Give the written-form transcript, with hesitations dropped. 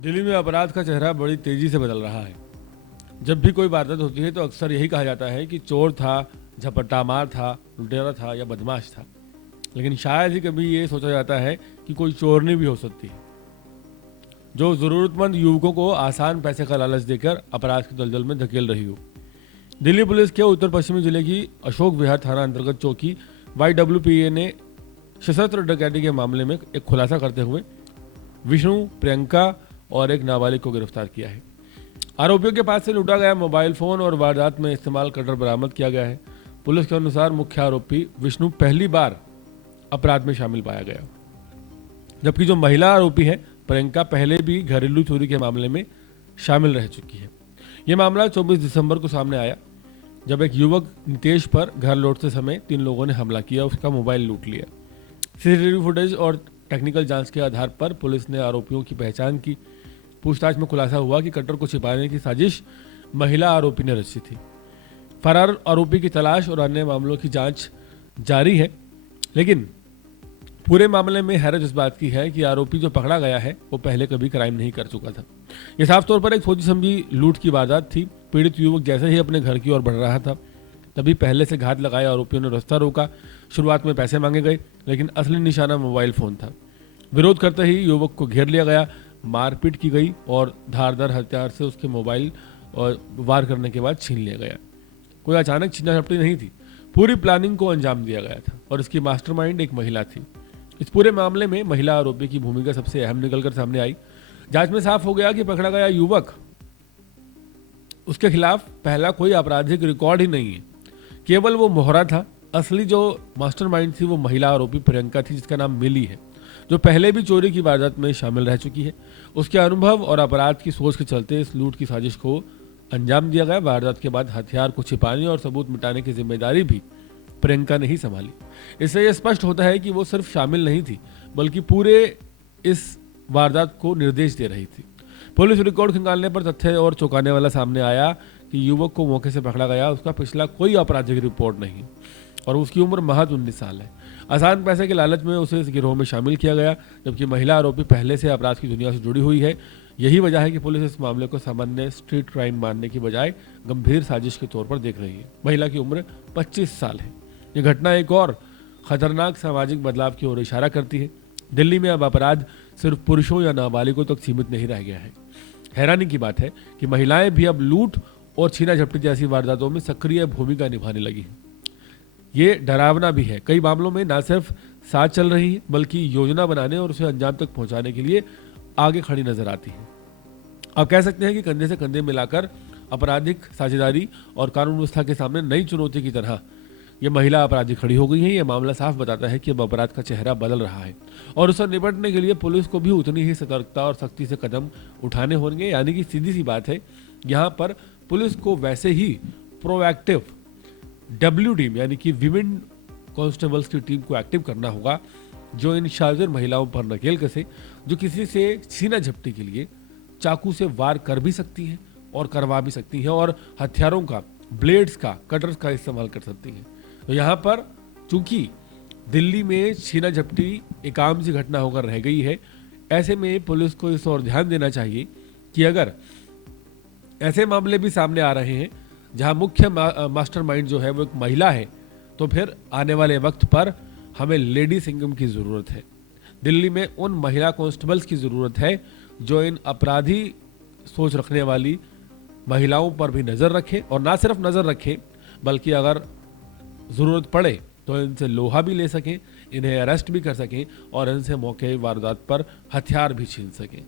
दिल्ली में अपराध का चेहरा बड़ी तेजी से बदल रहा है। जब भी कोई वारदात होती है तो अक्सर यही कहा जाता है कि चोर था, झपट्टामार था, लुटेरा था या बदमाश था। लेकिन शायद ही कभी ये सोचा जाता है कि कोई चोरनी भी हो सकती है, जो ज़रूरतमंद युवकों को आसान पैसे का लालच देकर अपराध के दलदल में धकेल रही हो। दिल्ली पुलिस के उत्तर पश्चिमी जिले की अशोक विहार थाना अंतर्गत चौकी YWPA ने सशस्त्र डकैती के मामले में एक खुलासा करते हुए विष्णु, प्रियंका और एक नाबालिग को गिरफ्तार किया है। आरोपियों के पास से लूटा गया मोबाइल फोन और वारदात में इस्तेमाल कटर बरामद किया गया है। पुलिस के अनुसार मुख्य आरोपी विष्णु पहली बार अपराध में शामिल पाया गया, जबकि जो महिला आरोपी है प्रियंका पहले भी घरेलू चोरी के मामले में शामिल रह चुकी है। यह मामला 24 दिसंबर को सामने आया, जब एक युवक नितेश पर घर लौटते समय 3 लोगों ने हमला किया, उसका मोबाइल लूट लिया। सीसीटीवी फुटेज और टेक्निकल जांच के आधार पर पुलिस ने आरोपियों की पहचान की। पूछताछ में खुलासा हुआ कि कटर को छिपाने की साजिश महिला आरोपी ने रची थी। फरार आरोपी की तलाश और अन्य मामलों की जांच जारी है, लेकिन पूरे मामले में हैरत इस बात की है कि आरोपी जो पकड़ा गया है वो पहले कभी क्राइम नहीं कर चुका था। यह साफ तौर पर एक सोची समझी लूट की वारदात थी। पीड़ित युवक जैसे ही अपने घर की ओर बढ़ रहा था, तभी पहले से घात लगाए आरोपियों ने रास्ता रोका। शुरुआत में पैसे मांगे गए, लेकिन असली निशाना मोबाइल फोन था। विरोध करते ही युवक को घेर लिया गया, मारपीट की गई और धारदार हथियार से उसके मोबाइल और वार करने के बाद छीन लिया गया। कोई अचानक छीना झपटी नहीं थी, पूरी प्लानिंग को अंजाम दिया गया था और इसकी मास्टरमाइंड एक महिला थी। इस पूरे मामले में महिला आरोपी की भूमिका सबसे अहम निकलकर सामने आई। जांच में साफ हो गया कि पकड़ा गया युवक, उसके खिलाफ पहला कोई आपराधिक रिकॉर्ड ही नहीं है, केवल वो मोहरा था। असली जो मास्टरमाइंड थी वो महिला आरोपी प्रियंका थी, जिसका नाम मिली है, जो पहले भी चोरी की वारदात में शामिल रह चुकी है। उसके अनुभव और अपराध की सोच के चलते इस लूट की साजिश को अंजाम दिया गया। वारदात के बाद हथियार को छिपाने और सबूत मिटाने की जिम्मेदारी भी प्रियंका ने ही संभाली। इससे यह स्पष्ट होता है कि वो सिर्फ शामिल नहीं थी, बल्कि पूरे इस वारदात को निर्देश दे रही थी। पुलिस रिकॉर्ड खंगालने पर तथ्य और चौंकाने वाला सामने आया कि युवक को मौके से पकड़ा गया, उसका पिछला कोई आपराधिक रिपोर्ट नहीं और उसकी उम्र महज 19 साल है। आसान पैसे के लालच में उसे इस गिरोह में शामिल किया गया, जबकि महिला आरोपी पहले से अपराध की दुनिया से जुड़ी हुई है। यही वजह है कि पुलिस इस मामले को सामान्य स्ट्रीट क्राइम मानने की बजाय गंभीर साजिश के तौर पर देख रही है। महिला की उम्र 25 साल है। ये घटना एक और खतरनाक सामाजिक बदलाव की ओर इशारा करती है। दिल्ली में अब अपराध सिर्फ पुरुषों या नाबालिगों तक सीमित नहीं रह गया है। हैरानी की बात है कि महिलाएं भी अब लूट और छीना झपटी जैसी वारदातों में सक्रिय भूमिका निभाने लगी हैं। ये डरावना भी है। कई मामलों में न सिर्फ साथ चल रही है, बल्कि योजना बनाने और उसे अंजाम तक पहुंचाने के लिए आगे खड़ी नजर आती है। आप कह सकते हैं कि कंधे से कंधे मिलाकर आपराधिक साझेदारी और कानून व्यवस्था के सामने नई चुनौती की तरह ये महिला अपराधी खड़ी हो गई है। यह मामला साफ बताता है कि अब अपराध का चेहरा बदल रहा है और उससे निपटने के लिए पुलिस को भी उतनी ही सतर्कता और सख्ती से कदम उठाने होंगे। यानी कि सीधी सी बात है, यहाँ पर पुलिस को वैसे ही प्रोएक्टिव W टीम यानी कि विमेन कांस्टेबल्स की टीम को एक्टिव करना होगा, जो इन शातिर महिलाओं पर नकेल कसे, जो किसी से छीना झपटी के लिए चाकू से वार कर भी सकती हैं और करवा भी सकती हैं और हथियारों का, ब्लेड्स का, कटर्स का इस्तेमाल कर सकती हैं। तो यहाँ पर चूंकि दिल्ली में छीना झपटी एक आम सी घटना होकर रह गई है, ऐसे में पुलिस को इस ओर ध्यान देना चाहिए कि अगर ऐसे मामले भी सामने आ रहे हैं जहां मुख्य मास्टरमाइंड जो है वो एक महिला है, तो फिर आने वाले वक्त पर हमें लेडी सिंघम की ज़रूरत है। दिल्ली में उन महिला कांस्टेबल्स की ज़रूरत है जो इन अपराधी सोच रखने वाली महिलाओं पर भी नज़र रखें, और ना सिर्फ नज़र रखें बल्कि अगर ज़रूरत पड़े तो इनसे लोहा भी ले सकें, इन्हें अरेस्ट भी कर सकें और इनसे मौके वारदात पर हथियार भी छीन सकें।